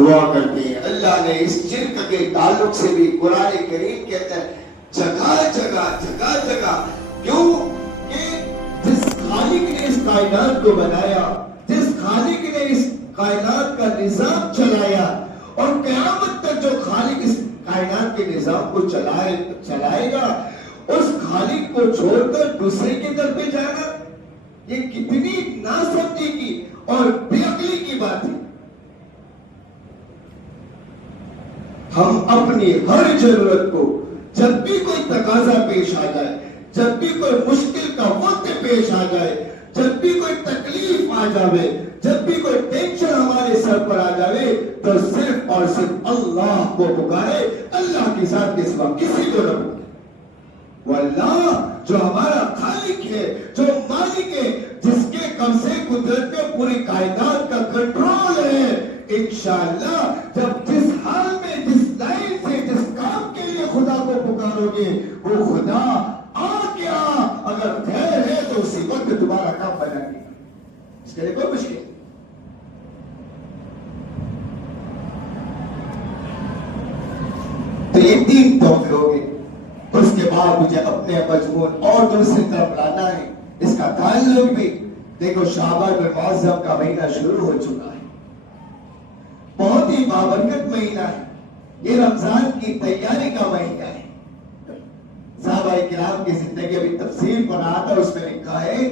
دعا کرتے ہیں. اللہ نے اس شرک کے تعلق سے بھی قرآن کریم کے اندر جگہ جگہ کیوں کہ جس خالق نے اس کائنات کو بنایا، جس خالق نے اس کائنات کا نظام چلایا، اور قیامت تک جو خالق اس کائنات کے نظام کو چلائے گا، اس خالق کو چھوڑ کر دوسرے کے در پہ جانا، یہ کتنی ناسمجھی کی اور بے عقلی کی بات ہے. ہم اپنی ہر ضرورت کو، جب بھی کوئی تقاضا پیش آ جائے، جب بھی کوئی مشکل کا وقت پیش آ جائے، جب بھی کوئی تکلیف آ جائے، جب بھی کوئی ٹینشن ہمارے سر پر آ جائے، تو صرف اور صرف اللہ کو پکارے، اللہ کے ساتھ کے سوا کسی کو نہ پکارے. واللہ جو ہمارا خالق ہے، جو مالک ہے، جس کے قبضے قدرت میں پوری کائنات کا کنٹرول ہے، انشاءاللہ جب جس حال میں، جس لائن سے، جس کام کے لیے خدا کو پکارو گے، وہ خدا آ گیا. اگر خیر ہے تو اسی وقت تمہارا کام بنا گیا، اس کے لیے کوئی مشکل نہیں. تو یہ تین تحفے ہو گئے. اس کے بعد مجھے اپنے مضمون اور دوسری طرف لانا ہے. اس کا تعلق بھی دیکھو، شعبان المعظم کا مہینہ شروع ہو چکا ہے، بہت ہی بابرکت مہینہ ہے. یہ رمضان کی تیاری کا مہینہ ہے. صحابہ کرام کی زندگی ابھی تفسیر پڑھا تھا، اس میں لکھا ہے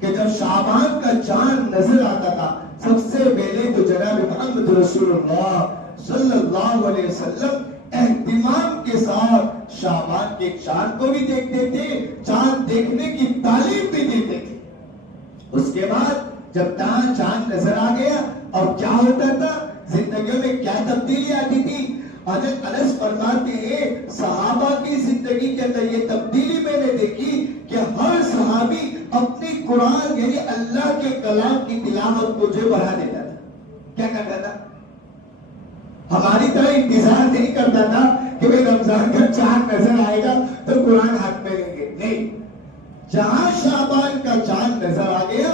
کہ جب شعبان کا چاند نظر آتا تھا، سب سے پہلے تو جناب محمد رسول اللہ صلی اللہ علیہ وسلم اہتمام کے ساتھ شعبان کے چاند کو بھی دیکھتے تھے، چاند دیکھنے کی تعلیم بھی دیتے تھے. اس کے بعد جب چاند نظر آ گیا، اور کیا ہوتا تھا زندگیوں میں، کیا تبدیلی آتی تھی. حضرت انس فرماتے ہیں صحابہ کی زندگی کے اندر یہ تبدیلی میں نے دیکھی کہ ہر صحابی اپنی قرآن یعنی اللہ کے کلام کی تلاوت کو جو بڑھا دیتا تھا. کیا کرتا تھا؟ ہماری طرح انتظار نہیں کرتا تھا کہ بھئی رمضان کا چاند نظر آئے گا تو قرآن ہاتھ میں لیں گے. نہیں، جہاں شعبان کا چاند نظر آ گیا،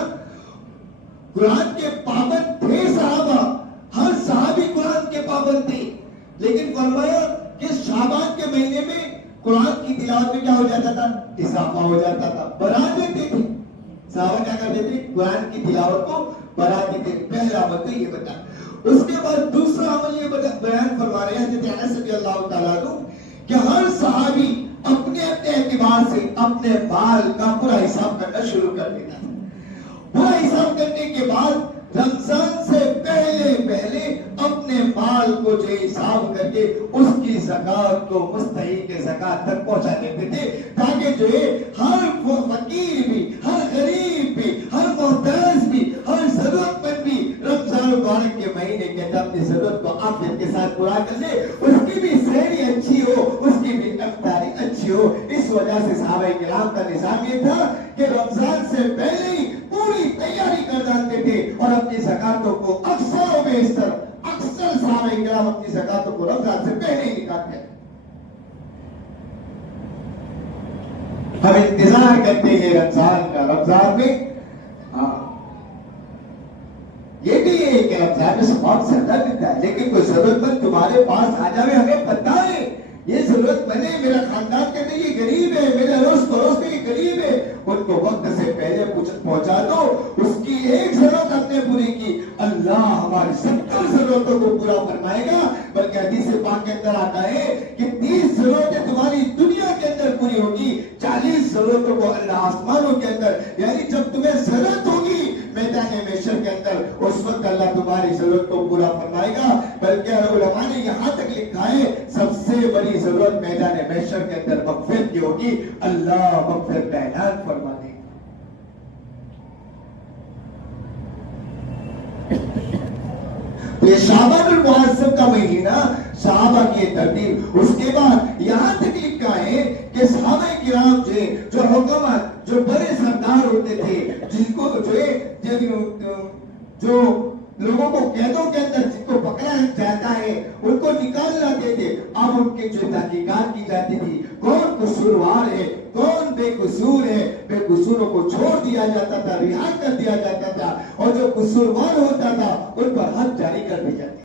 قرآن کے پابند تھے صحابہ، ہر صحابی قرآن کے پابند تھے، لیکن فرمایا کہ شعبان کے مہینے میں قرآن کی تلاوت میں کیا ہو جاتا تھا؟ اضافہ ہو جاتا تھا، بڑھا دیتے تھے. صحابہ کیا کرتے تھے؟ قرآن کی تلاوت کو بڑھا دیتے. پہلا عمل تو یہ بتا. اس کے بعد دوسرا عمل یہ بیان فرما رہے ہیں حضرت انس رضی اللہ تعالیٰ عنہ کہ ہر صحابی اپنے اعتبار سے اپنے مال کا پورا حساب کرنا شروع کر دیتا تھا. پورا حساب کرنے کے بعد رمضان سے پہلے اپنے مال کو جو حساب کر کے اس کی زکات کو مستحق زکات تک پہنچا دیتے تھے، تاکہ جو ہے ہر فقیر بھی، ہر غریب بھی، ہر محتاج بھی، ہر ضرورت مند بھی رمضان مبارک کے مہینے کے اندر اپنی ضرورت کو عافیت کے ساتھ پورا کر لے. اس کی بھی سحری اچھی ہو، اس کی بھی افطاری اچھی ہو. اس وجہ سے صحابہ کرام کا نظام یہ تھا کہ رمضان سے پہلے ہی پوری تیاری کر ڈالتے تھے، اور اپنی زکاتوں کو اکثر و بیشتر صحابہ کرام اپنی زکاتوں کو رمضان سے پہلے ہی نکالتے ہیں. ہم انتظار کرتے ہیں رمضان کا. رمضان میں یہ بھی ہے کہ رمضان میں ثواب زیادہ ملتا ہے، لیکن کوئی ضرورت مند تمہارے پاس آ جائے، ہمیں پتہ ہے یہ ضرورت مند ہے، میرا خاندان کے اندر یہ غریب ہے، میرے اڑوس پڑوس میں یہ غریب ہے، ان کو وقت سے پہلے پہنچا دو. اس کی ایک ضرورت ہم نے پوری کی، اللہ ہماری 70 ضرورتوں کو پورا فرمائے گا. بلکہ حدیث پاک کے اندر آتا ہے کہ 30 ضرورتیں تمہاری دنیا کے اندر پوری ہوگی، 40 ضرورتوں کو اللہ آسمانوں کے اندر، یعنی جب تمہیں ضرورت ہوگی میدان محشر کے اندر، اس وقت اللہ تمہاری ضرورت کو پورا فرمائے گا. بلکہ علماء نے یہاں تک لکھا ہے سب سے بڑی ضرورت میدان محشر کے اندر مغفرت کی ہوگی. اللہ مغفرت کا اعلان فرما دے گا. یہ شعبان المعظم کا مہینہ، صحابہ کی ترتیب. اس کے بعد یہاں تک لکھا ہے کہ صحابہ کرام جو حکومت، جو بڑے سردار ہوتے تھے، جن کو جو لوگوں کو قیدوں کے اندر جن کو پکڑا جاتا ہے ان کو نکال لاتے تھے، اب ان کی جو تحقیقات کی جاتی تھی، کون قصوروار ہے، کون بے قصور ہے، بے قصوروں کو چھوڑ دیا جاتا تھا، رہا کر دیا جاتا تھا، اور جو قصوروار ہوتا تھا ان پر حد جاری کر دی جاتی.